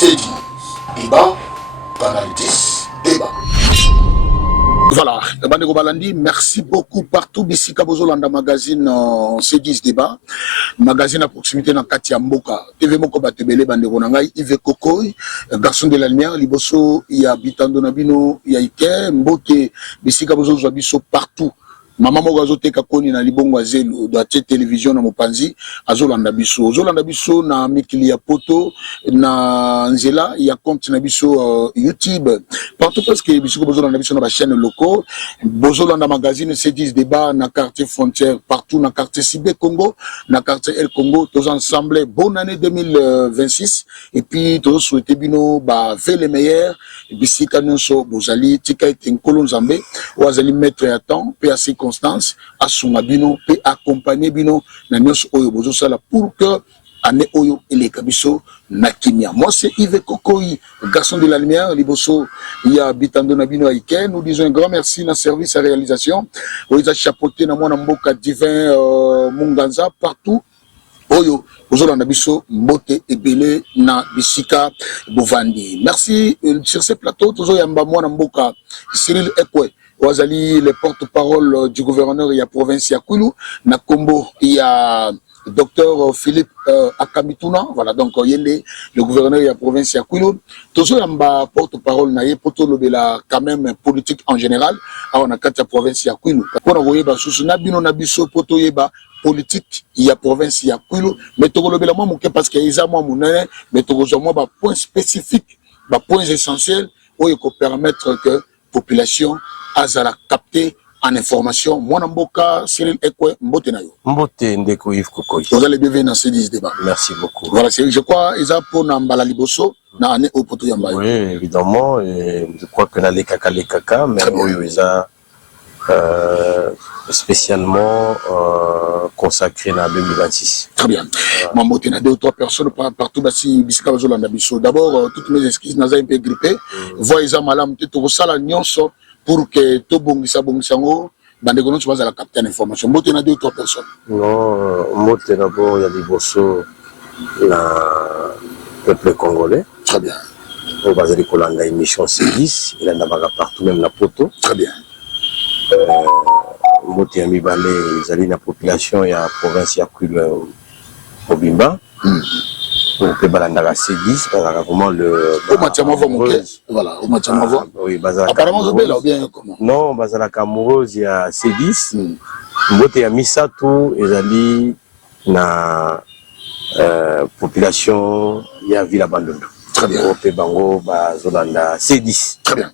C'est dit. Débat, Canal 10, débat. Voilà, Bandeko Balandi, merci beaucoup partout. Bissika Bozolanda Magazine, C10 débat. Magazine à proximité dans Katia Mboka. TV Moko Batebele, Bandeko Nangai, Yves Kokoy, Garçon de la Lumière, Liboso, il y a Bitando Nabino, il y a Ike, Mbote, Bissika Bozozabiso partout. Mama moko azoteka koni na libongo azelu do atie télévision na mopanzi azolanda biso na mikili ya poto na nzela ya compte na biso YouTube partout parce que biso bozolanda biso na ba chaîne locaux bozolanda magazine C10 débat na quartier frontière partout na quartier Sibé Congo na quartier El Congo tous ensemble bonne année 2026 et puis tous souhaiter bino ba fait le meilleur bisika nyonso bozali tika ete nkolo nzambe wazali mettre à temps pe assez constance asunga bino pe accompagner bino na nyonso oyo bozo sala pour que année oyo eleka biso na kimia. Moi c'est Yves Kokoy, garçon de la lumière, liboso ya bitando na bino Ike. Nous disons un grand merci na service à réalisation. Oiza chapeauté na mwana mboka divin Munganza partout. Oyo bozolanda biso mbote ebele na bisika bovandi. Merci sur ce plateau tozo yamba mwana mboka Cyril Ekwe wazali le porte-parole du gouverneur ya province ya Kwilu na Kombo ya Docteur Philippe Akamituna, voilà donc yende le gouverneur de la province ya Kwilu. Tozo yamba porte-parole na ye poto lobela quand même politique en général a on a quatre province ya Kwilu. Pona koyeba susu na bino na biso poto yeba politique ya province ya Kwilu mais to lobela moi moke parce que isa moi munene mais to zo moi ba point spécifique, ba point essentiel où il peut permettre que population azala capter en information. Moi Mboka Cyril Ekwe mbote na yo. Mbote ndeko Yves Kokoy. Vous allez bienvenue dans ce 10 débat. Merci beaucoup. Voilà, je crois isa pour na mbala liboso na ane au poto yamba. Oui, évidemment et je crois que na les kaka mais oyo isa spécialement consacré dans 2026. Très bien. Moi mbote na deux ou trois personnes partout basi bisika bazolanda biso. D'abord toutes mes excuses naza un peu grippé. Voix isa malam te to sala nyonso pour que tout bongisango bandeko non tu vas à la capter l'information. Mbote na deux ou trois personnes. Non, mbote d'abord il y a des bossos la peuple congolais. Très bien. On va aller colanda émission C10, il en a partout même la poto. Très bien. Mbote ya mibale ezali na population ya province ya Kwilu Obimba. Pour que balandaka C10 parce vraiment le voilà au match avant oui bazala apparemment Zobela ou bien comment non bazala amoureuse ya C10 mbote ya Misato ezali na population ya Villa Bandondo. Très bien. Ope bango bazolanda C10. Très bien.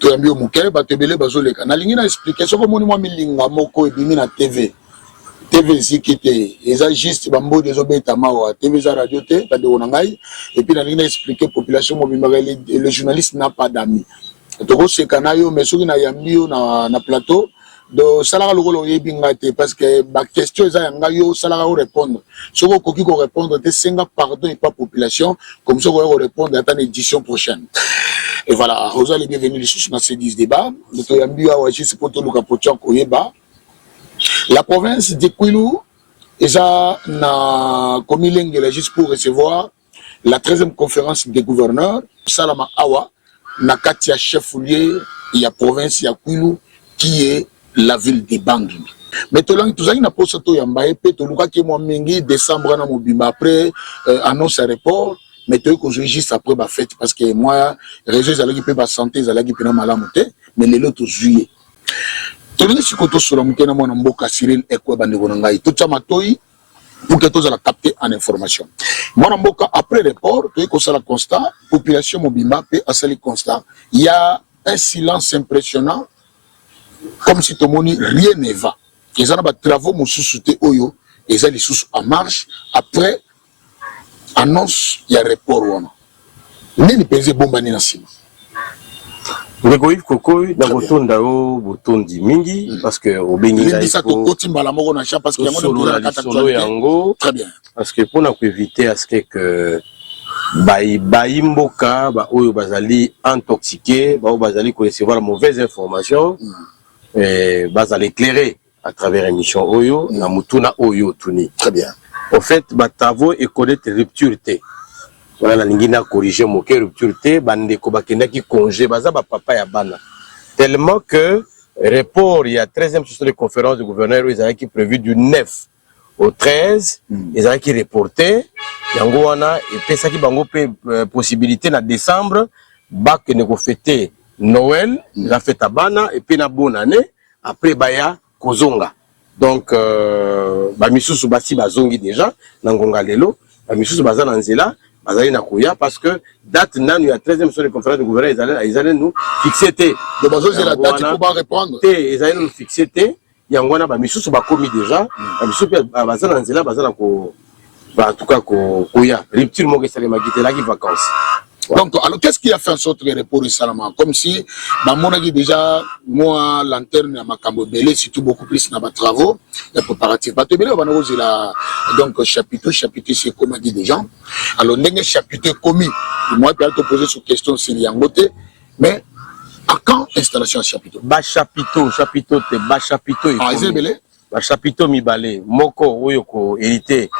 To yambi omukele batebele bazoleka na lingi na expliquer soko moni mwa milinga moko ebimi na TV zikite eza juste bambo des obeta mawa TV za radio te bande onangai et puis na lingi na expliquer population mobimba le journaliste n'a pas d'amis toko sekana yo mais soki na yambi yo na plateau do salaka lokolo yebinga te parce que ba question eza yanga yo salaka o répondre soko koki ko répondre te senga pardon et pas population comme ça ko répondre à une édition prochaine. Et voilà, vous allez bienvenue sur ce 10 débat de to yambi wa juste pour to luka pochon koyeba. La province de Kwilu est na komilengela juste pour recevoir la 13e conférence des gouverneurs Salama Awa na katia chef-lieu ya province ya Kwilu qui est la ville de Bangui. Mais tout ça na posa to yamba pe to luka ki mo mingi décembre na mobimba après annonce aéroport mais to ko juste après ba fête parce que moi réseau zalaki pe ba santé zalaki pe na malamu te mais le lot juillet. Tolongi sikoto sura mukena mwana mboka Cyril Ekwe bandeko ngai tout ça matoi pour que tous la capter en information. Mwana mboka après report to ko sala constat population mobimba pe asali constat il y a un silence impressionnant comme si tout le monde rien ne va. Ils ont des travaux mususu te oyo et les sous en marche après annonce il y a report wana. Nini pese bomba ni na sima. Ndeko Yves Kokoy na botonda o botondi mingi parce que obengi ngai ça to kotimba la moko na cha parce que yango na kata yango très bien parce que pour éviter à ce que baimboka ba oyo bazali intoxiqué ba bazali ko recevoir mauvaise information et bazali éclairer à travers émission oyo na mutuna oyo tuni. Très bien. Au fait ba tavo et connaître rupture té Voilà la lingina corriger mon cœur rupture té bande ko bakenda ki congé baza ba papa ya bana. Tellement que report il y a 13e session de conférence du gouverneur ils avaient qui prévu du 9 au 13 ils avaient qui reporté yango wana et pesa ki bango possibilité na décembre bak ne ko fêter Noël la fête à bana et puis na bonne année après baya kozonga. Donc ba misusu basi bazongi déjà na ngonga lelo ba misusu baza na nzela bazali na koya parce que date nanu ya 13e session de conférence du gouverneur ils allaient nous fixer té de bazo c'est la date il faut pas répondre té ils allaient nous fixer té yango na ba misusu ba komi déjà ba misusu baza na nzela baza na ko en tout cas koya rupture mo ke salema kitela ki vacances. Donc, alors, qu'est-ce qui a fait en sorte que le report est salement? Comme si, bah, mon avis, déjà, moi, lanterne à ma cambobélé, surtout beaucoup plus dans mes travaux, les préparatifs. Bah, tu veux dire, donc, chapitre, c'est comme dit des gens. Alors, n'est-ce chapitre commis? Moi, je peux te poser cette question, c'est l'yangoté. Mais, à quand installation chapitre? Bah, chapitre, ah, c'est belé? Ba chapiteau mibale moko oyo ko hérité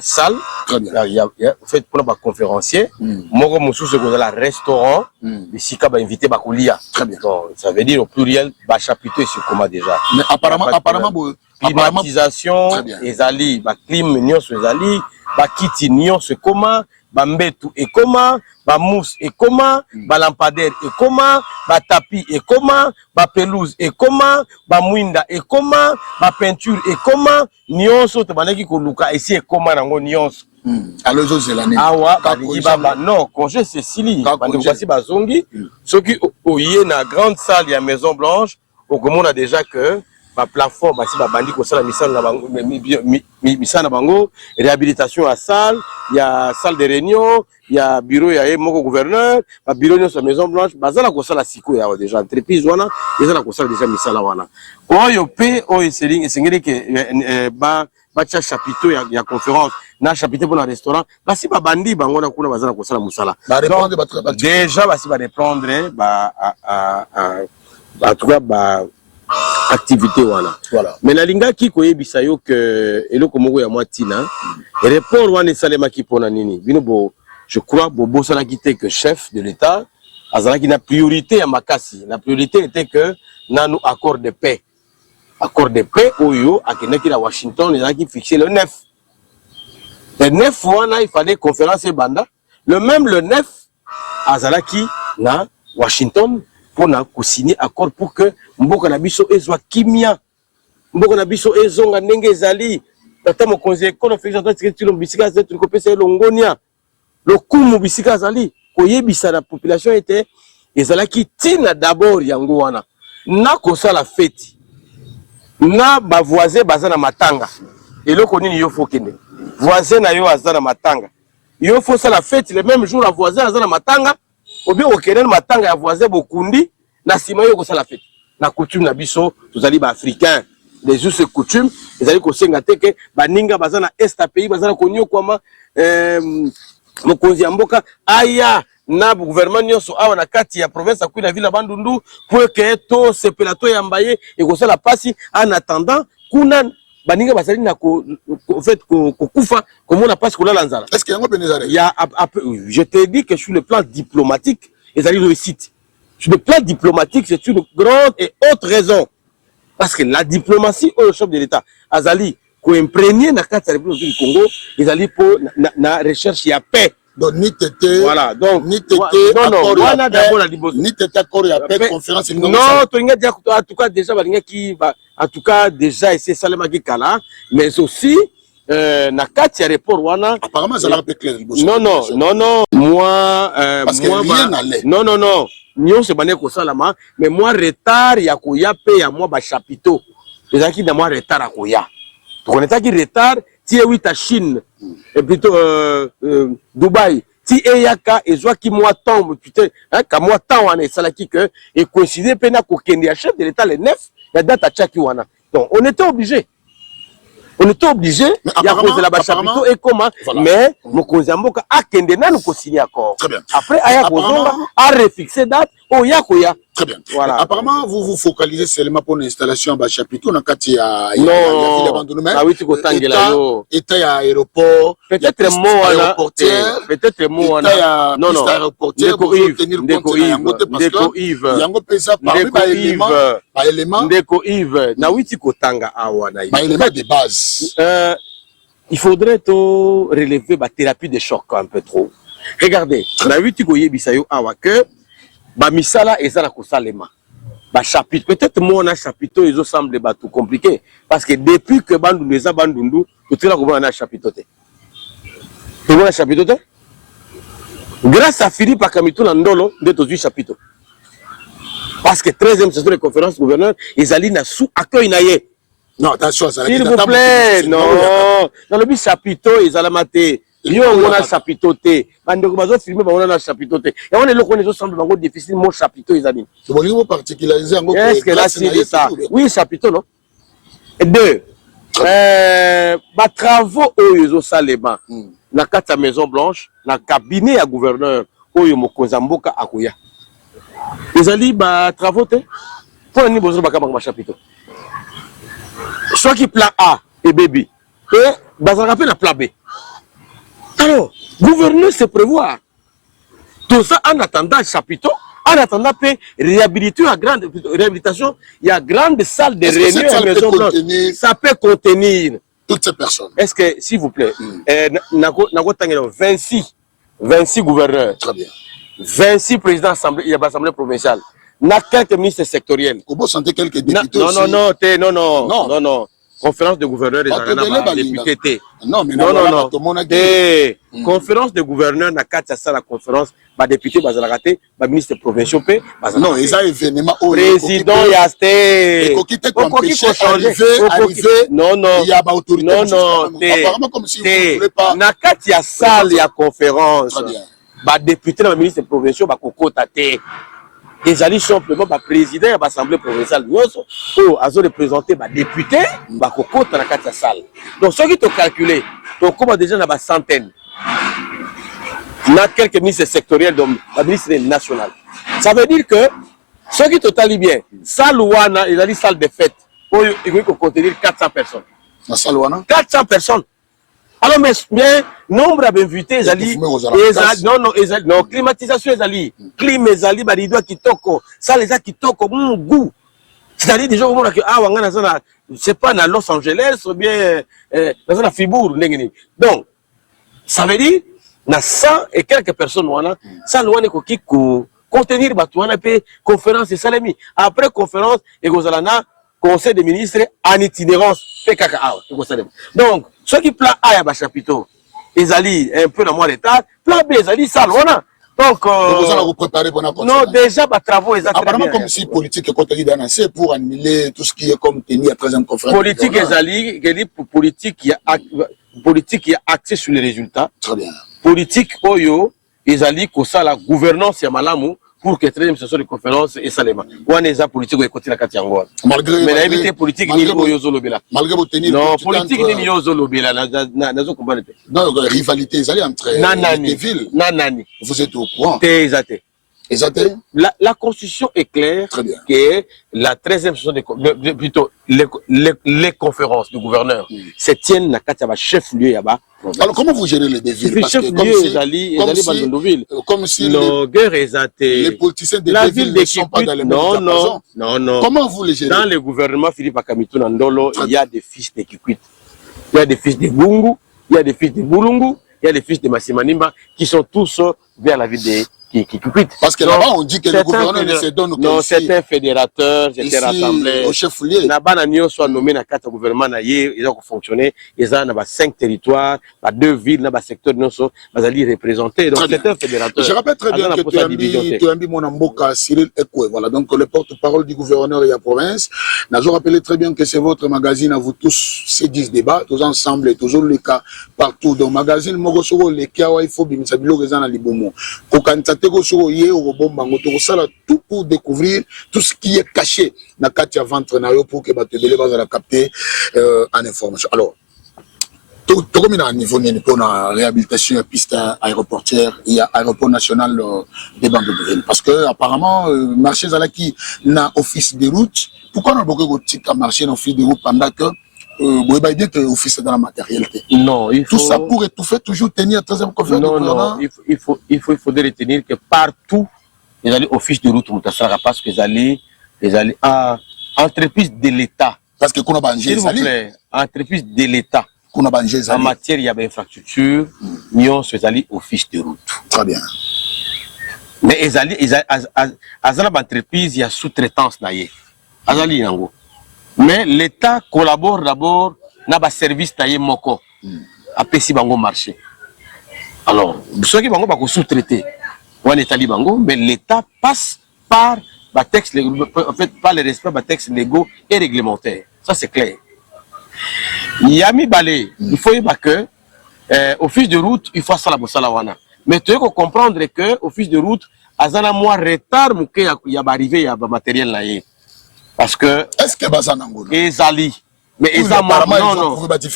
salle il y a fait pour ba conférencier moko mususu ko la restaurant bisika ba invité ba kolia très bien donc ça veut dire au pluriel ba chapiteau c'est comment déjà mais apparemment climatisation ezali ba clim nyonso ezali ba kiti nyonso comment ba mbetu et comment ba mousse et comment ba lampadaire et comment ba tapis et comment ba pelouse et comment ba mwinda et comment ba peinture et comment nyonso to banaki ko luka esi et comment nango nyonso alors zo zelane awa ba non congé c'est sili bande voici ba zongi ceux qui oye na grande salle ya Maison Blanche au commun a déjà que ba plafond basi ba bandi ko sala misala na bango misala bango réhabilitation à salle il y a salle de réunion il y a bureau il y a moko gouverneur ba bureau sur Maison Blanche bazala ko sala siko ya déjà entreprise wana ezala ko sala déjà misala wana oyo pe oyo sengeli ke ba cha chapiteau ya conférence na chapiteau pour le restaurant basi ba bandi bango na kuna bazala ko sala musala déjà basi ba reprendre en tout cas ba activité voilà. Mais la linga qui koyebisa yo que eloko moko ya mwatina report wana salema ki pona nini bino bo je crois bobo sala ki te que chef de l'état azala ki na priorité ya makasi la priorité était que nanu accord de paix oyo akenaki na Washington ezala ki fixé le 9 wana il fallait conférence banda le 9 azala ki na Washington pour na signer accord pour que mboka na biso ezwa kimia mboka na biso ezonga ndenge ezali tata mokonzi ekono fekisa tilo bisika zetu kopesa longonia lokumu bisika zali koyebisa na population était ezalaki tina d'abord yango wana na kosala fête na ba voisin bazana matanga eloko nini yo fokende voisin na yo azana matanga yo faut ça la fête le même jour la voisin azana matanga ou bien okenen matanga ya voisin bokundi na sima yo ko sala fête na coutume na biso tozali ba africain les us et coutumes ezali ko senga te ke baninga bazana est pays bazana ko nyokwama mokonzi ya mboka aya na gouvernement nyonso awa na kati ya province ya Kwina ville Bandundu pour que to sepelato ya mbaye et ko sala pasi en attendant kuna baninga bazali na ko fait ko kufa comme on a pas ko la nzala. Est-ce qu'il y a un peu il y a je te dis que sur le plan diplomatique ezali réussite. Sur le plan diplomatique c'est une grande et haute raison parce que la diplomatie au chef de l'état azali ko imprégner na kati ya République du Congo ezali pour na recherche ya paix. Donc ni tété voilà donc ni tété accord wana d'abord la liboso ni tété accord ya paix conférence non to nga dire en tout cas déjà balinga qui en tout cas déjà c'est salema ki kala mais aussi na kati ya report wana apparemment ça l'a rappelé clair non moi parce que rien n'allait non nyonso bane ko salama mais moi retard ya koya pe ya moi ba chapiteau ezaki na moi retard ya koya to connaîtaki retard ti ewita Chine et plutôt Dubaï ti eyaka ezwa ki moi tombe putain ka moi temps wana esalaki que et coïncider pe na ko kende ya chef de l'état le 9 la date à chaki wana donc on était obligé ya cause la ba chapiteau et comment mais mokonzi ya mboka akende nanu ko signer accord après aya kozonga a refixer date o ya koya Très bien. Voilà. Apparemment, vous vous focalisez seulement pour l'installation de chapiteau. Non, État aéroport. Peut-être mot aéroportière. Peut-être mot non, non. Aéroportière pour tenir compte Ndeko Yves. Yango pesa parmi ba éléments. Ndeko Yves. Na witi kotanga awa na ba éléments de base. Il faudrait relever la thérapie de choc un peu trop. Regardez, na witi ko yebisa yo awa que ba misala ezala ko salema. Ba chapitre peut-être moi on a chapitre ils semble ba tout compliqué parce que depuis que bandundu eza bandundu tout là ko na chapitre te. Tu vois chapitre te? Grâce à Philippe Akamitou Ndolo de tous chapitre. Parce que 13e session de conférence gouverneur ezali na sous accueil naie. Non, attention, ça. S'il vous plaît, non. Dans le but chapiteau, ils allaient mater. Yo, on a chapiteauté. Bandeko bazo filmer, on a chapiteauté. Et on est là qu'on est ensemble, on est difficile, mon chapiteau, ils amis. C'est bon niveau particularisé. Est-ce que là, c'est ça? Oui, chapiteau, non? Et deux, bah travaux au Salema, la carte à Maison Blanche, la cabinet à gouverneur, au Mokozamboka Akuya. Ils allaient bah travaux, pour un niveau de chapiteau. Soit qui plan A et B, et bah ça rappelle la plan B. Alors, gouverneur se prévoit. Tout ça en attendant le chapiteau, en attendant réhabilitation, il y a grande salle de réunion à Maison Blanche. Ça peut contenir toutes ces personnes. Est-ce que, s'il vous plaît, 26 gouverneurs, très bien, 26 présidents d'assemblée, il y a l'assemblée provinciale. Na quelques ministres sectoriels. Comment sentir quelques députés non, aussi? Non. Conférence de gouverneurs des députés. Non, mais non. Conférence de gouverneurs na quatre ça la conférence, ba député bazalakate, ba ministre provinciaux pe, non, ils ont événement au président Yasté. Non, il y a ba autorité. Non, apparemment comme si vous ne voulez pas. Na quatre ya salle ya conférence. Ba député na ministre provinciaux ba kokota te. Ils allaient simplement le président de l'Assemblée provinciale. Nous avons représenté les députés qui sont dans la salle. Donc, ceux qui ont calculé, donc, comme déjà dans la centaine, il y a quelques ministres sectoriels, donc la ministre nationale. Ça veut dire que ceux qui sont bien, salle ouana, ils allaient salle de fête, ils vont contenir 400 personnes. La salle ouana 400 personnes. Alors, mais bien, nombre d'invités, non, climatisation, clim, barido kitoko, ça les a kitoko, goût. C'est-à-dire, déjà, c'est pas dans Los Angeles ou bien dans la Fribourg. Donc, ça veut dire, il y a 100 et quelques personnes, ça, qui contenir, conférence et salami. Après conférence, et conseil des ministres en itinérance, donc, ceux qui plan A à chapiteau, ils allaient un peu dans mon état, plan B, ils allaient ça, donc, vous allez vous préparer pour la non, déjà, les travaux, ils apparemment, comme si politique est contenu d'annoncer pour annuler tout ce qui est comme tenu à 13e conférence. Politique, ils allaient, politique qui est axée sur les résultats. Très bien. Politique, ils allaient, que ça, la gouvernance, c'est malamou. Pour que 13e session de conférence et Salema. On est à politique et côté la Katiangoa. Mais la vérité politique ni Yozo Lobela. Malgré votre tenue. Non, politique ni Yozo Lobela. Nazo combat. Non, rivalité, ils allaient entre les villes. Nanani. Vous êtes au courant. La constitution est claire que la 13e session de plutôt les conférences du gouverneur se tiennent na Katiaba chef-lieu yaba. Alors comment vous gérez les deux villes? Parce que comme si les politiciens des deux villes ne sont pas dans les mêmes diapasons. Non. Comment vous les gérez? Dans le gouvernement Philippe Akamitou Ndolo, il y a des fils de Kikwit, il y a des fils de Gungu, il y a des fils de Bulungu, il y a des fils de Massimanimba qui sont tous vers la ville de Kikwit. Parce que là-bas, on dit que le gouverneur ne se donne non, c'est un fédérateur, j'étais rassemblé. Au chef-lieu. Là-bas, nous soit nommé dans 4 gouvernements, ils ont fonctionné. Ils ont 5 territoires, 2 villes, dans le secteur, nous sommes représentés. Donc, c'est un fédérateur. Je rappelle très bien que tu as mis mon amboka Cyril Ekwe. Voilà, donc le porte-parole du gouverneur et la province. Nous rappelé très bien que c'est votre magazine à vous tous, ces 10 débats, tous ensemble, et toujours le cas partout. Donc, magazine, Mogosoro, les Kiawa, il faut bien, ça bilo, les Libomo. Tout pour découvrir tout ce qui est caché dans Katia ventre pour que tu capter en information. Alors, Comme à niveau pour la réhabilitation de la piste aéroportière et aéroport national des Bandoubrines. Parce que apparemment, marché Zalaki n'a office de route. Pourquoi on a beaucoup de marché dans office de route pendant que vous avez dit que l'office est dans la matérialité? Non, il faut... Tout ça pour étouffer, toujours tenir 13e conférence. Non, il faudrait retenir que partout, ils allaient office de route, parce qu'ils allaient à entreprise de l'État. Parce que qu'on a bangé, s'il vous plaît, entreprise de l'État. En matière, il y a des infrastructures, nous sommes office de route. Très bien. Mais à l'entreprise, il y a sous-traitance. Mais l'État collabore d'abord dans le service de Moko, à Pessi Bango marché. Alors, ceux qui vont sous-traiter, mais l'État passe par le respect des textes légaux et réglementaires. Ça, c'est clair. Yami Balé, il faut que office de route, il faut ça la bossalawana. Mais tu faut comprendre que office de route, azana moi retard mouké y a arrivé y a matériel là. Parce que est-ce que bazanango Ezali mais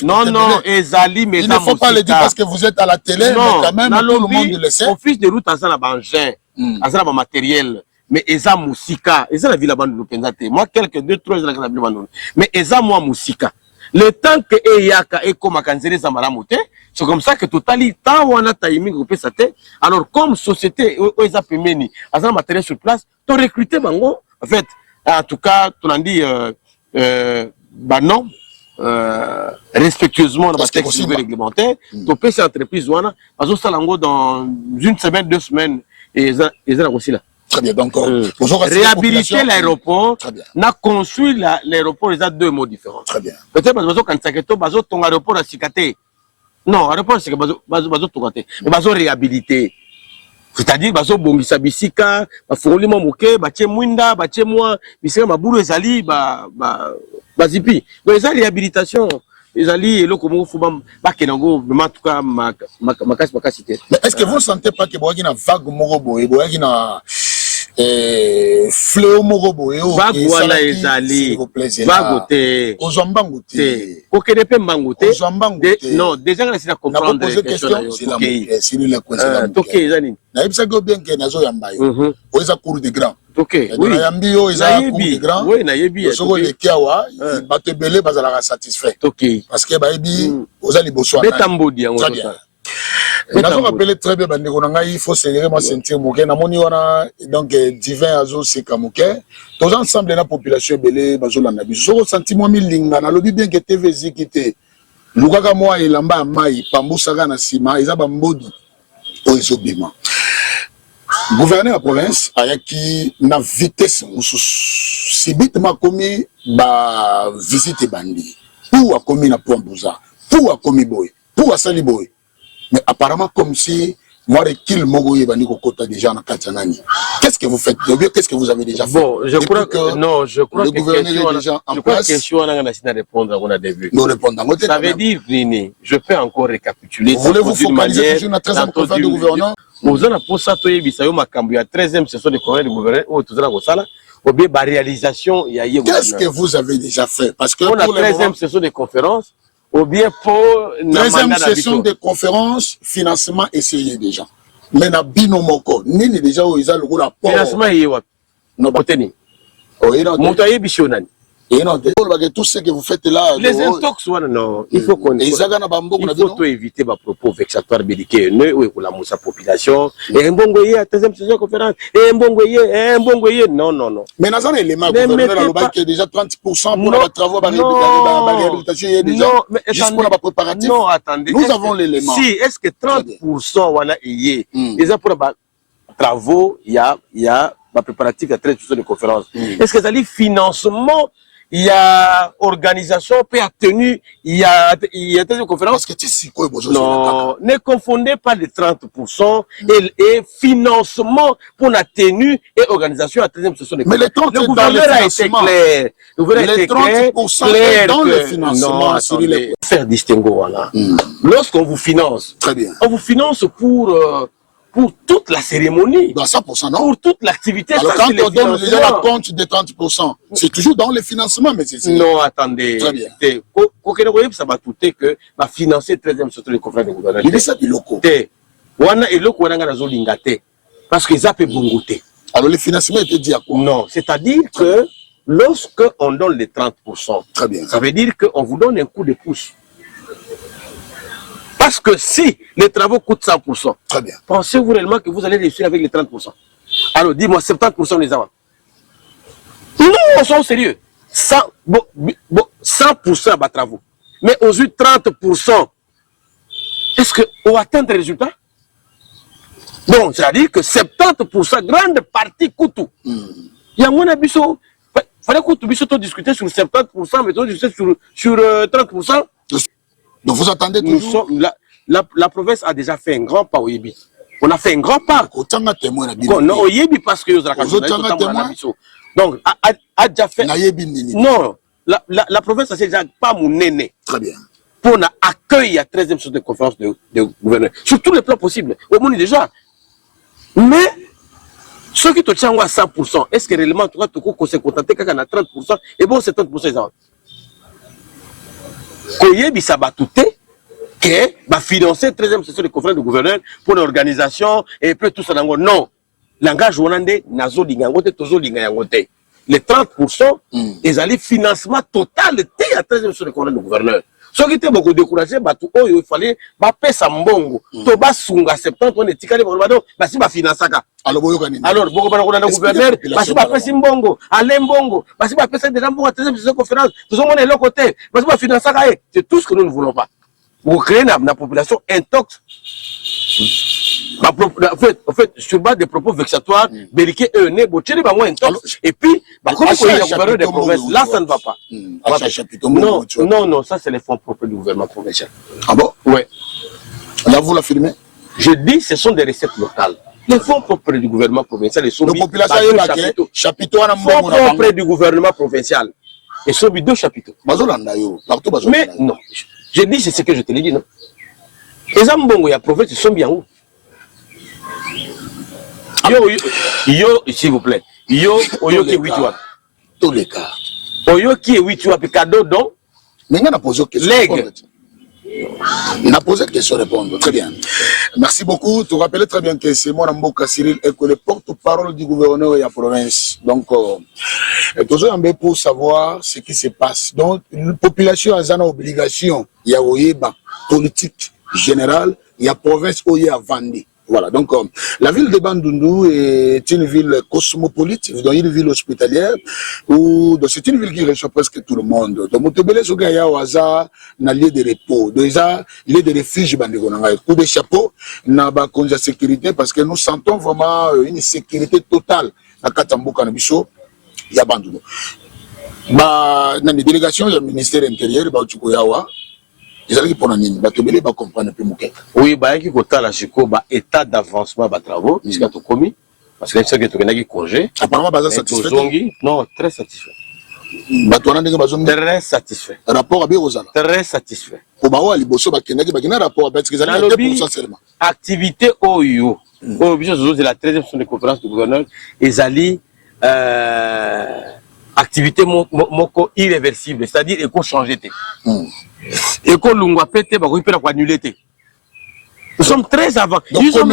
non Ezali mais il ne faut pas le dire parce que vous êtes à la télé non, mais quand même tout le monde le sait. Office de route azana bangin, azana matériel. Mais Eza Moussika, Eza la ville bande de Penzate. Moi, quelques 2-3 ans, la ville mais Eza moi Moussika. Le temps que Eyaka et comme Kanzere Zamaramote, c'est comme ça que totali, tant on a timing au PSAT, alors comme société, Eza Pemeni, Eza matériel sur place, tu as recruté Bango. En fait, en tout cas, tu as dit, bah non, respectueusement dans le texte réglementaire, tu peux ces entreprises, dans une semaine, 2 semaines, et Eza aussi là. Très bien, donc réhabiliter l'aéroport, on a construit l'aéroport, il y a 2 mots différents. Très bien. Peut-être que ton aéroport a cicaté. Non, l'aéroport c'est que réhabiliter. C'est-à-dire que Bongisa Bisika, Fourlimo Mouké, Baché Mwinda, Baché Moi, Bisika Maboulou Ezali, Bazipi. Donc, il y a réhabilitation. Ezali, et là, comme vous Bakenango, en tout cas, ma cité. Mais est-ce que vous ne sentez pas que vous avez une vague Morobo et vous avez une fléau Morobo et Bagouana Ezali, Bagote, Ozambangote, Kokenepe Mangote, Ozambangote. Non, déjà, on a comprendre. On pose question, c'est la question. Ok, Ezali. Naïbsa bien que Nazo Yambaye, ou est-ce cours de grand. Ok, oui. Yambio, ils ont cours de grand. Oui, Naïbi. Soko le Kiawa, ils battent belé, parce qu'ils sont satisfaits. Ok. Parce que Baïbi, vous allez bosser. Très bien. Nazo rappelé très bien, il faut serrer ma ceinture mouké. Namoni wana donc divin azo seka mouké. Tous ensemble la population belé bazolanda biso. Soko sentiment milinga na lobi bien que TV zikité. Lukaka moi elamba mai pambusaka na sima eza bambodi oizobima. Gouverneur de la province ayaki na vitesse subitement commis ba visite bandi. Pour a commis na Pwambuza, pour a commis boy, pour a sali boy. Mais apparemment comme si moi recul mogoye bandi kokota déjà na Katanani. Qu'est-ce que vous faites? Qu'est-ce que vous avez déjà fait? Bon, je crois que non, je crois le que gouverneur est déjà en place. Question on a répondre à on a début. Nous répondons. Ça veut dire Nini, je peux encore récapituler. Voulez-vous focaliser sur la 13e conférence du gouvernement? Vous avez pour ça toi bisayo makambu ya 13e session de congrès du gouverneur ou tout ça kosala ou bien ba réalisation il y a qu'est-ce que vous avez déjà fait? Parce que pour la 13e session de conférence ou bien pour 13e session de conférence financement essayé déjà. Mais na bino moko nini déjà où ils ont le rapport financement est wapi no boteni oh et non motaye bishonani et non tout ce que vous faites là les intox non il faut qu'on il faut tout éviter ma propos vexatoire bédiqué ne ou la moussa population et mbongoye à 13e session de conférence et mbongoye non mais dans un élément gouverneur la qui est déjà 30% pour les travaux de réhabilitation déjà juste pour la préparatif. Non, attendez, nous avons l'élément. Si est-ce que 30% voilà est déjà pour les travaux il y a la préparatif à 13% de conférence. Est-ce que ça dit financement il y a organisation, puis à tenue, il y a des conférences. Parce que tu sais quoi, non, ne confondez pas les 30% et financement pour la tenue et organisation à 13e session de mais les 30% le gouverneur a été clair. Le gouverneur les 30% dans le financement. Non, faire distinguo, voilà. Lorsqu'on vous finance, très bien. On vous finance pour pour toute la cérémonie. Dans 100%, non? Pour toute l'activité. Alors, ça, quand c'est on donne les déjà la financements. compte des 30%, c'est toujours dans les financements, mais c'est... Non, attendez. Très bien. Ça va tout que va financer 13e surtout les confrères de gouvernement. Il est ça du locaux. Wana et loko wana zo lingate. Parce que ça peut bongoté. Alors, le financement était dit à quoi? Non, c'est-à-dire que lorsque on donne les 30%, très bien. Ça veut dire qu'on vous donne un coup de pouce. Parce que si les travaux coûtent 100%, très bien. Pensez-vous réellement que vous allez réussir avec les 30%? Alors, dis-moi, 70% les avons. Non, on sont sérieux. 100% à travaux. Mais aujourd'hui, 30%. Est-ce qu'on va atteindre les résultats? Donc, c'est-à-dire que 70%, grande partie coûte tout. Il y a un abisso. Il fallait qu'on discuter sur 70%, mais discuter sur 30%. Donc, vous attendez toujours? La province a déjà fait un grand pas au Yébi. On a fait un grand pas. Autant de témoins. Non, au Yébi parce que donc, a déjà fait. Non, la province a déjà pas mon néné. Très bien. Pour accueillir la 13e sorte de conférence de gouverneur. Sur tous les plans possibles. Au monde déjà. Mais, ceux qui te tiennent à 100%, est-ce que réellement, tu vas te contenter quand on a 30%? Et bon, c'est 30%, ils ont. Koyebi Sabatouté, qui va financer 13e session de conférence de gouverneur pour l'organisation et puis tout ça. Non. Langage Wonande, Nazo Lingangote, Tozo Lingangote. Les 30%, ils allaient financement total de la 13e session de conférence de gouverneur. Ce qui était beaucoup découragé, il fallait payer sa mbongo. Toba Sunga 70, on est ticalé pour le bado, si va financer ça. Alors, beaucoup de gouverneur, si va payer mbongo, aller mbongo, si va payer des gens pour la 13e session de conférence, tout le monde est l'autre côté, si va financer ça. C'est tout ce que nous ne voulons pas. Vous créez une population intox. En fait, sur base des propos vexatoires, Bériquet est né, et puis, comme le gouverneur des provinces, là, ça ne va pas. Non, ça, c'est les fonds propres du gouvernement provincial. Ah bon? Oui. Là, vous l'affirmez? Je dis, ce sont des recettes locales. Les fonds propres du gouvernement provincial, ils sont mis dans deux chapiteaux. Fonds propres du gouvernement provincial. Ils sont mis 2 chapiteaux. Mais non, je dis, c'est ce que je te l'ai dit, non? Les Ambongo, il y a province, ils sont bien où? Yo, s'il vous plaît. Yo qui est 8 watts. Tous les cas. Yo qui est 8 watts, cadeau donc. Mais on a posé une question. Il a posé une question répondre. Très bien. Merci beaucoup. Tu rappelles très bien que c'est moi, Mboka Cyril, et que le porte-parole du gouverneur et la province. Donc, toujours un peu pour savoir ce qui se passe. Donc, la population a une obligation. Il y a une politique générale, il y a province où il y a Vendée. Voilà, donc la ville de Bandundu est une ville cosmopolite, donc une ville hospitalière, où c'est une ville qui reçoit presque tout le monde. Donc, Moutebele Sogaya Waza n'a lieu de repos, déjà lieu de refuge, coup de chapeau, n'a pas de sécurité, parce que nous sentons vraiment une sécurité totale à Katambuka Nabiso, il y a Bandundu. Dans les délégations du ministère intérieur, il y a ils allaient pour nini batobele ba comprendre peu mouké. Oui, ba qui kota la chiko ba état d'avancement ba travaux jusqu'à tout commis parce que c'est que tu n'as congé. Apparemment ba satisfait. Non, très satisfait. Ba toi ndenge bazongi très satisfait. Rapport à Birozana. Très satisfait. Pour ba wa liboso ba kenaki ba kina rapport parce que ils allaient 2% seulement. Activité OYO. Au biso de la 13e session de conférence du gouverneur ils allaient activité moko irréversible, c'est-à-dire éco changer. Éco lungwa pété, bah oui, pour annuler. Nous sommes très avant. Ils ont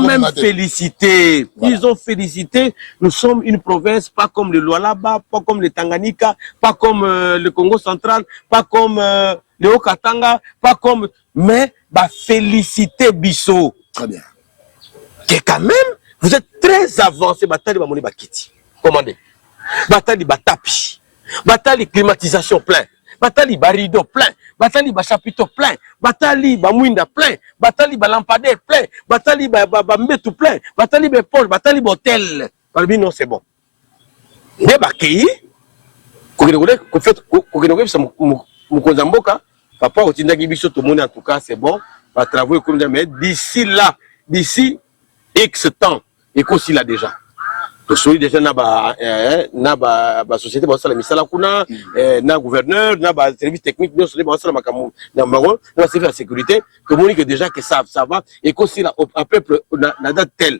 même félicité. Ils ont félicité. Nous sommes une province pas comme le Lualaba, pas comme le Tanganyika, pas comme le Congo central, pas comme le Haut-Katanga, pas comme. Mais bah félicité Bissot. Très bien. Que quand même, vous êtes très avancé. Batali Bamoni Bakiti. Commandez. Batali Batapi. Batali climatisation plein. Batali barido plein, batali ba chapiteau plein, batali ba mwinda plein, batali ba lampadaire plein, batali ba mbetu plein, batali ba pôle, batali ba hôtel. Parmi non c'est bon. Mais ba kei ko ça mukonzamboka papa otindaki biso to moni en tout cas c'est bon, ba travaux comme mais d'ici là, d'ici X temps et qu'aussi là déjà. tosoli déjà na ba société ba sala misala kuna na gouverneur na ba service technique bien soli ba sala makamu na bango na service de sécurité que moni que déjà que ça va et qu'aussi la à peuple na date telle.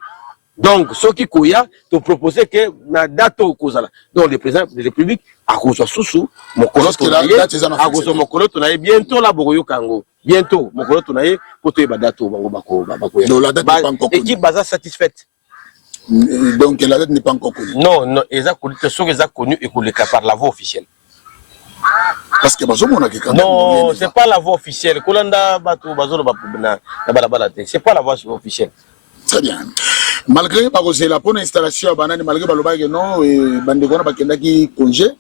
Donc ce qui koya to proposer que na date au kozala donc le président de la République a kozwa susu mokolo to na bientôt la bokoyo kango bientôt mokolo to na ye poto ba date bango bako la date n'est pas encore connue. Équipe baza satisfaite. Donc la date n'est pas encore connue. Non, ceux qui ont connu et qu'on les par la voie officielle. Parce que non, c'est pas la voie officielle. C'est pas la voie officielle. Très bien. Malgré la bonne installation, malgré que non, bandekona bakendaki congé,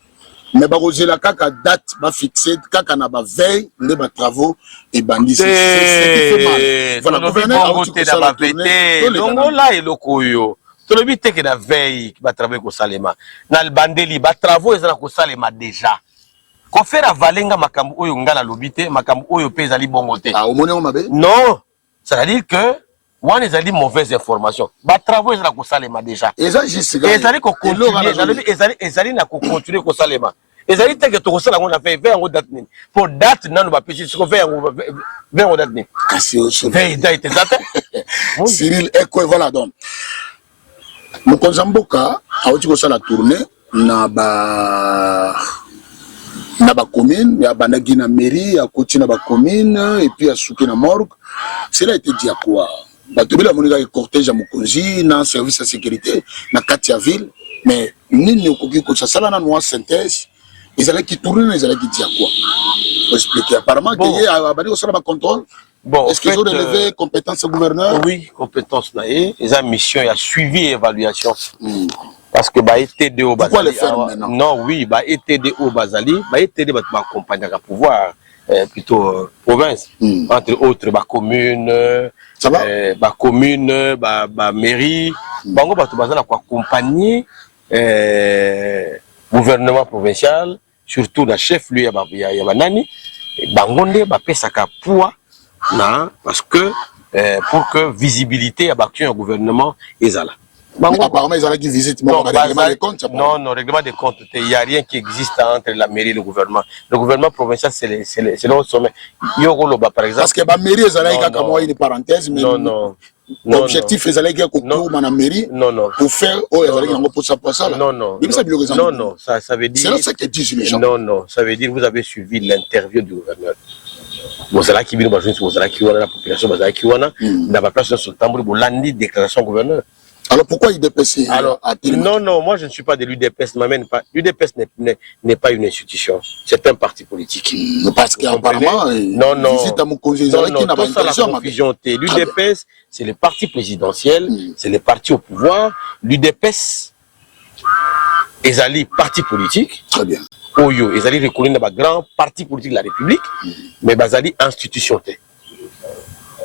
mais la kaka date ba fixée, kaka na ba veille les travaux et bandi c'est ce qui fait mal. Voilà, gouverneur a aussi la tournée. Donc là et lokoyo. Tout le but est que la veille qui va travailler au Salema. Dans le bandeli, va travailler au Salema déjà. Quand fait la valenga makambu oyo ngala lobité, makambu oyo pesa li bongote. Ah, au moment mabe? Non, ça veut dire que moi les ali mauvaise information. Va travailler au Salema déjà. Et ça juste et ça dit qu'on continue, et ça dit na ko continuer au Salema. Et ça dit que to sala on a fait 20 en date ni. Pour date nan ba pesi ce qu'on fait 20 en date ni. Veille date exact. Cyril Eko voilà donc. Mokonzamboka a aussi la tournée na ba commune, ya banagi na mairie, à côté na ba commune et puis à souki na morgue. Cela a été dit à quoi? Batobila monika cortège à Mokonzi na service de sécurité na Katia ville, mais nini okoki ko sala na noa synthèse, ils allaient qui tourner, ils allaient qui dire quoi? Faut expliquer apparemment que y a bani ko sala ba contrôle. Bon, est-ce qu'ils ont relevé compétence au gouverneur? Oui, compétence là. Ils ont mission, il y a suivi et évaluation. Parce que bah ETD au Bazali. Pourquoi le faire maintenant? Non, oui, bah ETD au Bazali, bah ETD va accompagner à pouvoir plutôt province, entre autres bah commune, ça va? Bah commune, bah mairie, bango bah tout Bazali quoi accompagner gouvernement provincial, surtout la chef lui il y a banani, bangonde bah pesaka poids. Non, parce que pour que visibilité à un gouvernement est là. Apparemment, ils allaient qui visitent le règlement des comptes. Non, non, règlement des comptes, il n'y a rien qui existe entre la mairie et le gouvernement. Le gouvernement provincial, c'est le haut sommet. Yogoloba, par exemple. Parce que la mairie, ils allaient comme moi une parenthèse, mais l'objectif, ils allaient comme la mairie pour faire, ils allaient pour ça. Non, non, non, ça veut dire. C'est ça que disent les gens. Non, non, ça veut dire que vous avez suivi l'interview du gouverneur. Bozala qui vient bozala qui wana la population bozala qui wana n'a pas place sur le tambour bolandi déclaration gouverneur. Alors pourquoi l'UDPS? Alors non, moi je ne suis pas de l'UDPS, m'amène pas. L'UDPS n'est pas une institution, c'est un parti politique. Parce qu'apparemment visite à Mokonzi qui n'a pas la confusion. L'UDPS c'est le parti présidentiel, c'est le parti au pouvoir. L'UDPS ezali parti politique. Très bien. Oyo, ils allaient reconnaître un grand parti politique de la République, mais ils institution.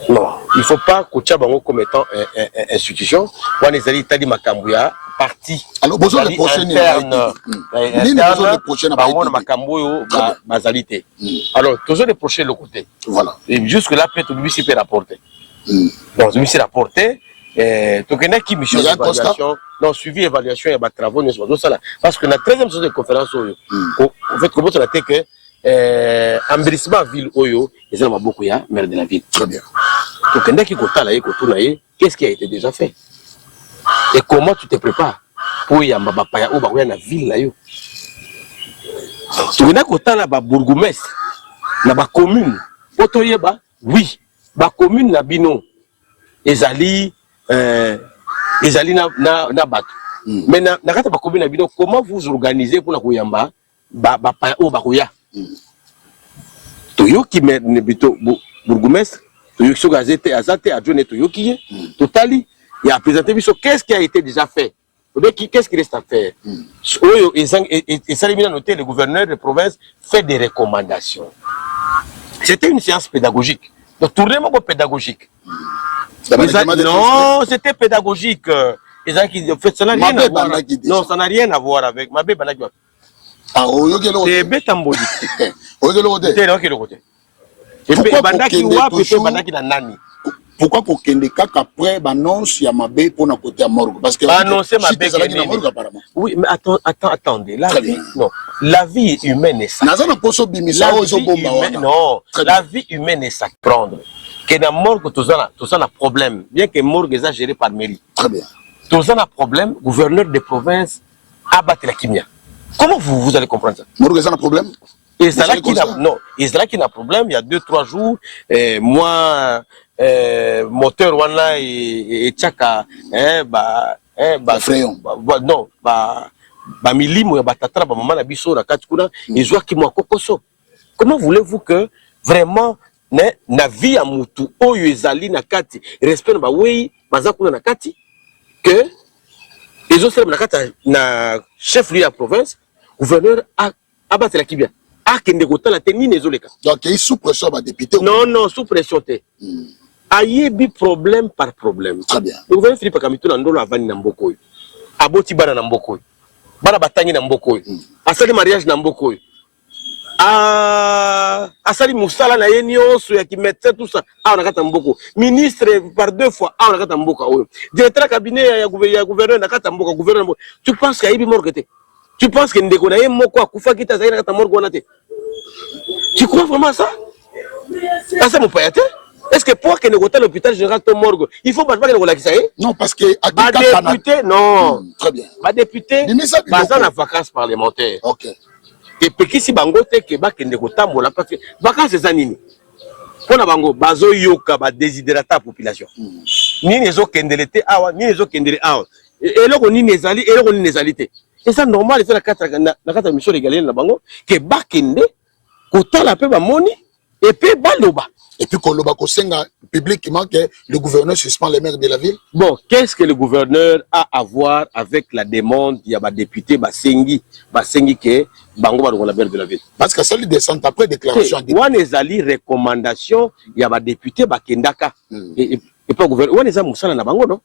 Non, il ne faut pas que tu aies comme étant une institution. Ils allaient tali makambuya parti. Alors, besoin de prochaine alors, toujours les prochains le côté. Voilà. Et jusque là, peut-être que peut rapporter. Donc, je rapporté. Donc, il y a qui mission d'évaluation, non, suivi évaluation et travaux, parce que la 13e session de conférence, en fait, comment on a dit que embellissement ville Oyo, ils ont beaucoup de maire de la ville. Très bien. Donc, il y a qui qu'est-ce qui a été déjà fait? Et comment tu te prépares pour y avoir la ville là? Tu veux dire que tu as la bourgmestre, la commune, oui, la commune, la bino, ezali na bato. Mais na kata ba commune bino, comment vous organisez pour la koyamba ba o ba koya? Toyoki mais ne bito bourgmestre, toyoki so gazette azate adjoint toyoki totali il a présenté qu'est-ce qui a été déjà fait. Qu'est-ce qui reste à faire? Et ça a noté le gouverneur de province fait des recommandations. C'était une séance pédagogique. Donc tournement pédagogique. Non, c'était pédagogique. En fait, ça n'a rien à voir. Non, ça n'a rien à voir avec ma bébé. Ah, c'est bétamboli. Et puis, pourquoi kokende kaka après l'annonce ya mabe pour na côté à morgue parce que annoncer mabe na morgue apparemment. Oui, mais attendez, la vie humaine est ça. Nazana poso bimisa o zo bomba wana. Non, la vie humaine est ça prendre. Que dans morgue tout ça un problème, bien que morgue est géré par mairie. Très bien. Tout ça un problème, gouverneur de province abattre la kimia. Comment vous allez comprendre ça? Morgue est un problème. Et c'est là qu'il a non, et c'est là qu'il a un problème, il y a 2-3 jours moi moteur wana et tchaka Frayon. Non, milimo ya batatra ba mama na biso na kati kuna ezwa ki mwa kokoso. Comment voulez-vous que vraiment na vie ya mutu oyo ezali na kati respect ba wei baza kuna na kati que ezo sema na kati na chef lieu ya province gouverneur abattre la kibia akende kotala te nini ezoleka. Donc il sous pression ba député. Non, sous pression te. Ayebi problème par problème. Très bien. Le gouvernement Philippe Kamito na ndolo avani na mboko oyo. Aboti bana na mboko oyo. Bana batangi na mboko oyo. Asali mariage na mboko oyo. Asali musala na ye nyonso ya kimédecin tout ça. Ah on kata mboko. Ministre par 2 fois ah on kata mboko oyo. Directeur cabinet ya gouverneur na kata mboko gouverneur. Tu penses qu'il y a eu morgue te? Tu penses que ndeko na ye moko akufa kita za na kata morgue wana te? Tu crois vraiment ça? Ça mon payate? Est-ce que pour que nous à l'hôpital général de morgue, il faut pas que nous ça? Non, parce que à député, non. Très bien. À député, pas en vacances parlementaires. Ok. Et puis si bangote que ba kende ko tambola parce que vacances c'est nini. Pour na bango bazo yoka ba déshydrater la population. Ni ezo kendelete awa, ni ezo kendele awa. Et là on ni ezali, et là on ni ezalité. Et ça normal c'est la carte mission régalienne na bango que ba kende ko tala pe ba moni et puis baloba. Et puis Koloba Kosenga publiquement que le gouverneur suspend les maires de la ville. Bon, qu'est-ce que le gouverneur a à voir avec la demande il y a des députés Basengi que Bango va la maire de la ville? Parce que ça lui descend après déclaration. One ezali recommandation il y a des députés Bakendaka et pas gouverneur. One ezali musala na bango non?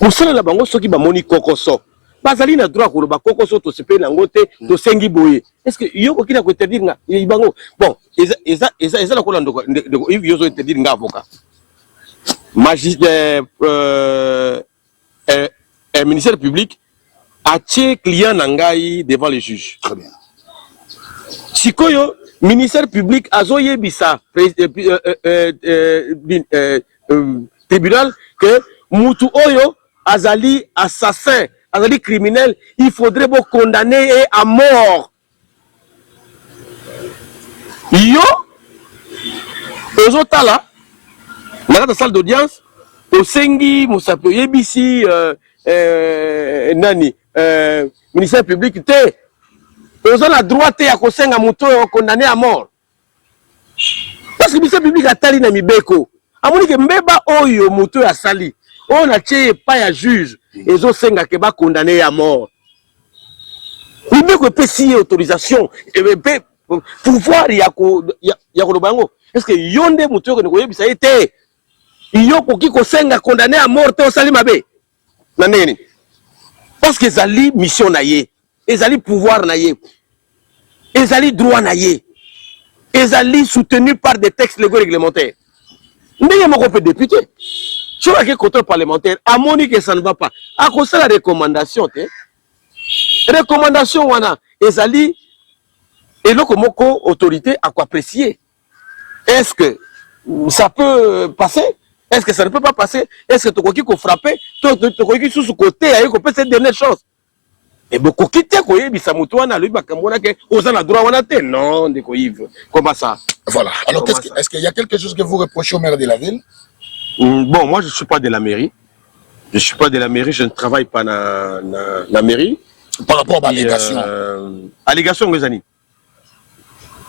Musala na bango soki ba moni kokoso. Bazali na droit ko ba kokoso to sepe na ngote to sengi boye. Est-ce que yoko kila ko interdire nga bango? Bon, eza la ko lando if yozo interdire nga avocat. Magistrat ministère public a tché client nangai devant les juges. Très bien. Sikoyo ministère public azoye bisa tribunal que mutu oyo azali assassin, azali criminel, il faudrait vous condamner à mort. Yo, aux autres là, dans la salle d'audience, au Sengi, Moussapo, Yebisi, Nani, ministère public, aux autres la droite à Kosenga Mouto condamné à mort. Parce que le ministère public a tali na mibeko. A moni que mbeba oyo Mouto a sali. On a tué pas à juge. Et zo senga ke ba condamné à mort. Il peut pas signer autorisation et pouvoir ya ko bango. Est-ce que yonde mutu ko yebisa été yoko ki ko senga condamné à mort te osali mabe. Na nini? Parce que zali mission na ye, ezali pouvoir na ye. Ezali droit na ye. Ezali soutenu par des textes légaux réglementaires. Ndenge moko peut député. Sur le contrôle parlementaire, à mon que ça ne va pas. À cause de la recommandation, recommandation, wana, ezali, et le komoko autorité à quoi apprécier. Est-ce que ça peut passer? Est-ce que ça ne peut pas passer? Est-ce que tu as frappé? Tu as sous ce côté, il peut cette dernière chose. Et beaucoup quitter quoi, bisa mutuana, lui, bakamona que aux la droit wana te. Non, de quoi comment ça? Voilà. Alors, est-ce qu'il y a quelque chose que vous reprochez au maire de la ville? Bon, moi je ne suis pas de la mairie. Je ne suis pas de la mairie, je ne travaille pas dans la mairie. Par rapport à l'allégation. Allégation, Gozani.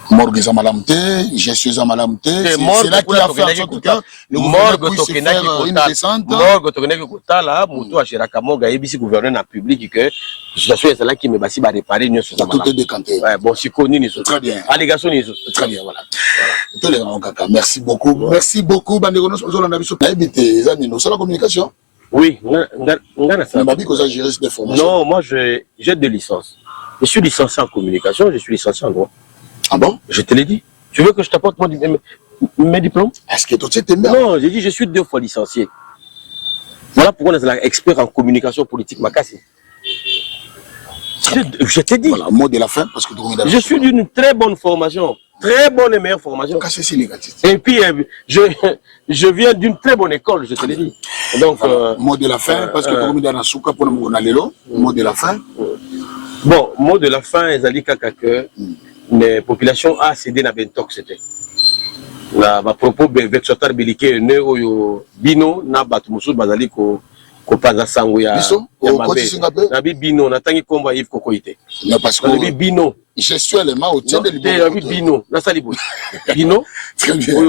Morgue Zamalamte, gestion Zamalamte, c'est là qu'il a fait en sorte que le gouvernement puisse faire une descente. Morgue Tokenaki Kotala, Moutou Achiraka Morgue, ABC gouverneur dans public que je suis là qui me bassi à réparer une chose. Tout est décanté. Ouais, bon, si connu, très bien. Allégation, très bien, voilà. Merci beaucoup. Merci beaucoup, Banderonos, pour la communication. Oui, non, moi j'ai 2 licences. Je suis licencié en communication, je suis licencié en droit. Ah bon? Je te l'ai dit. Tu veux que je t'apporte mon diplôme? Mes diplômes? Est-ce que tu es bien? Non, j'ai dit je suis 2 fois licencié. Voilà pourquoi on est expert en communication politique Makassi. Je t'ai dit. Voilà, mot de la fin parce que je suis d'une très bonne formation. Très bonne et meilleure formation. Et puis, je viens d'une très bonne école, je te l'ai dit. Donc, voilà, mot de la fin, parce que mot de la fin. Bon, mot de la fin, Ezali Kaka que les populations a cédé dans Bentok, c'était. À propos de Vexotar Belike, Neo Bino, Nabatumusu Bazali ko Panza Sango ya Nabi Bino, Natangi Komba Yves Kokoite. Non, parce que Nabi Bino. Gestuellement, au tien de Nabi Bino, Nasalibo. Bino,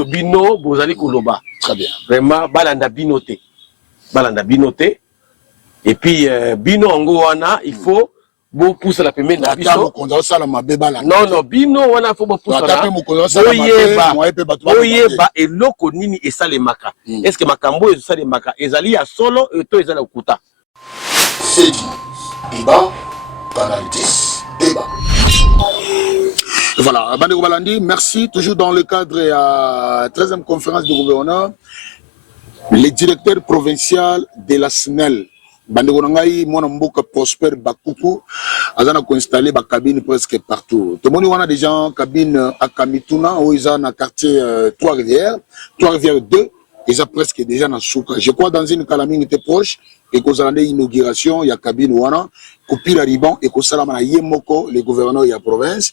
Bino, Bozali Koloba. Très bien. Vraiment, Balanda Binote. Balanda Binote. Et puis, Bino Angoana, il faut. Bon pousse la pembe na biso non non bino wana fo bo pousse la oyeba eloko nini esalemaka est-ce que makambo esalemaka ezali ya solo to ezali okuta c'est dit débat Canal 10 débat. Voilà, Bandeko Balandi, merci. Toujours dans le cadre de la 13e conférence du gouverneur, le directeur provincial de la SNEL Bandeko Nangai, mon mboka Prosper Bakuku, azana ko installer ba cabine presque partout. Tout le monde a déjà cabine à Kamituna, où ils ont dans quartier Trois-Rivières 2, ils ont presque déjà dans Souka. Je crois dans une calamine était proche et qu'on a l'inauguration, il y a cabine wana, couper la riban et qu'on salama na yemoko, le gouverneur de la province.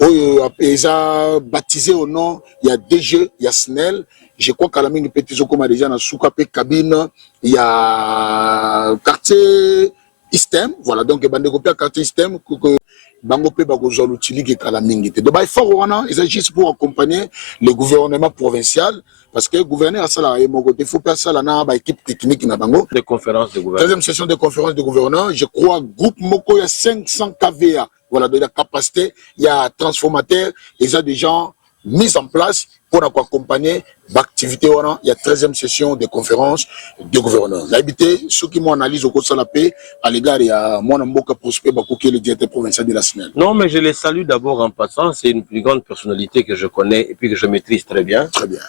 Ils ont baptisé au nom, il y a DG, il y a SNEL. Je crois qu'à la mine petit comme déjà dans Soukapé cabine, il y a quartier Istem, voilà donc Bandeko quartier Istem que Bangope Bagozol utilise à la mine. Donc il faut ils juste pour accompagner le gouvernement provincial parce que le gouverneur a ça là et mon côté il faut pas ça là dans équipe technique na bango. De conférence de gouverneur. 13e session de conférence de gouverneur, je crois groupe Moko il y a 500 kVA. Voilà de la capacité, il y a transformateur, il y a des gens mis en place pour accompagner l'activité. Il y a 13e session de conférence de gouverneurs. L'habité, ceux qui m'analysent au cours de la paix, à l'égard, il y a mon Mboka Prosper Bakouké, le directeur provincial de la SNEL. Non, mais je les salue d'abord en passant. C'est une plus grande personnalité que je connais et puis que je maîtrise très bien. Très bien.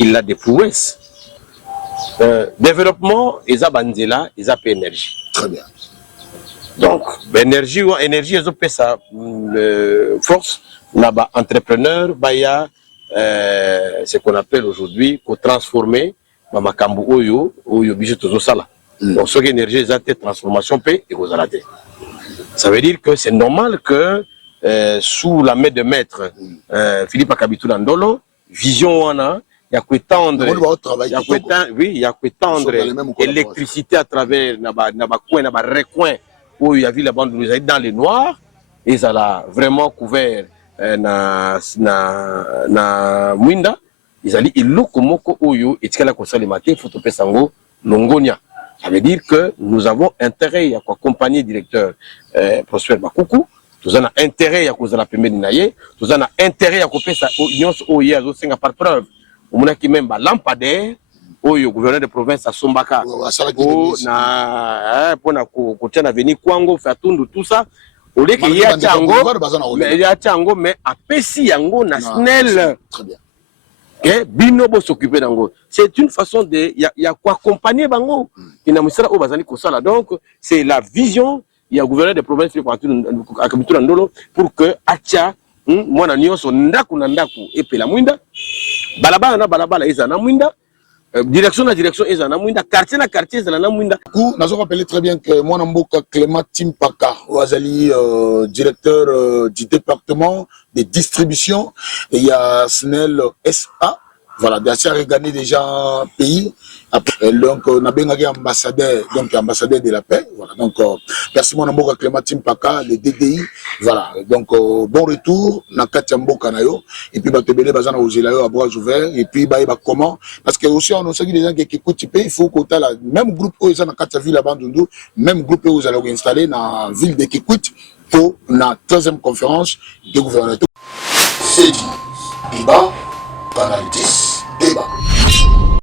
Il a des prouesses. Développement, ils ont Banzela, ils ont énergie. Très bien. Donc, énergie, ils ont sa force. Là-bas, entrepreneur, baya, ce qu'on appelle aujourd'hui, pour transformer, makambu oyo biso tozo sala. Donc, ce qui énergie, ils ont transformation paix et aux alades. Ça veut dire que c'est normal que sous la main de maître Philippe Akabitou Landolo, vision wana, il y a que tendre, il y a que tendre électricité à travers naba coin, naba recoin où il y a vu la bande nous dans les noirs, et ça l'a vraiment couvert na mwinda, ils allaient iloko moko oyo et tikala kosali maté photo pesango longonia. Ça veut dire que nous avons intérêt à accompagner directeur Prosper Bakuku. Nous avons intérêt à cause de la pembe naye. Nous avons intérêt à couper sa union au hier par preuve. On a qui même lampadaire au gouverneur de province à Sombaka. Pour na côté na venir Kwango faire tout ça. Au lieu qu'il y a Tchango, mais à Pessi Yango na SNEL. Très bien. Bino bo s'occuper d'ango. C'est une façon de il y a quoi accompagner bango. Donc c'est la vision il y a gouverneur de province pour que acha mwana nyonso ndaku na ndaku epela mwinda balabala na balabala eza na mwinda direction na direction eza na mwinda quartier na quartier eza na mwinda. Nous avons rappelé très bien que mwana mboka Clément Timpaka Ouazali directeur du département de distribution et il y a SNEL SA. Voilà, déjà regagné déjà pays. Après, donc, on a bien ambassadeur, donc ambassadeur de la paix. Voilà, donc, merci mon amour Clément Timpaka, le DDI. Voilà, donc, bon retour, na Katiambo Kanayo. Et puis, Batebele Bazana Ozelayo à bras ouverts. Et puis, bah, comment? Parce que aussi, on a aussi des gens qui écoutent, il faut qu'on ait la même groupe où ils ont na ville à Bandundu, même groupe où ils allons installer dans la ville de Kikout pour la 13e conférence de gouverneur. C'est dit, débat, Canal 10, débat.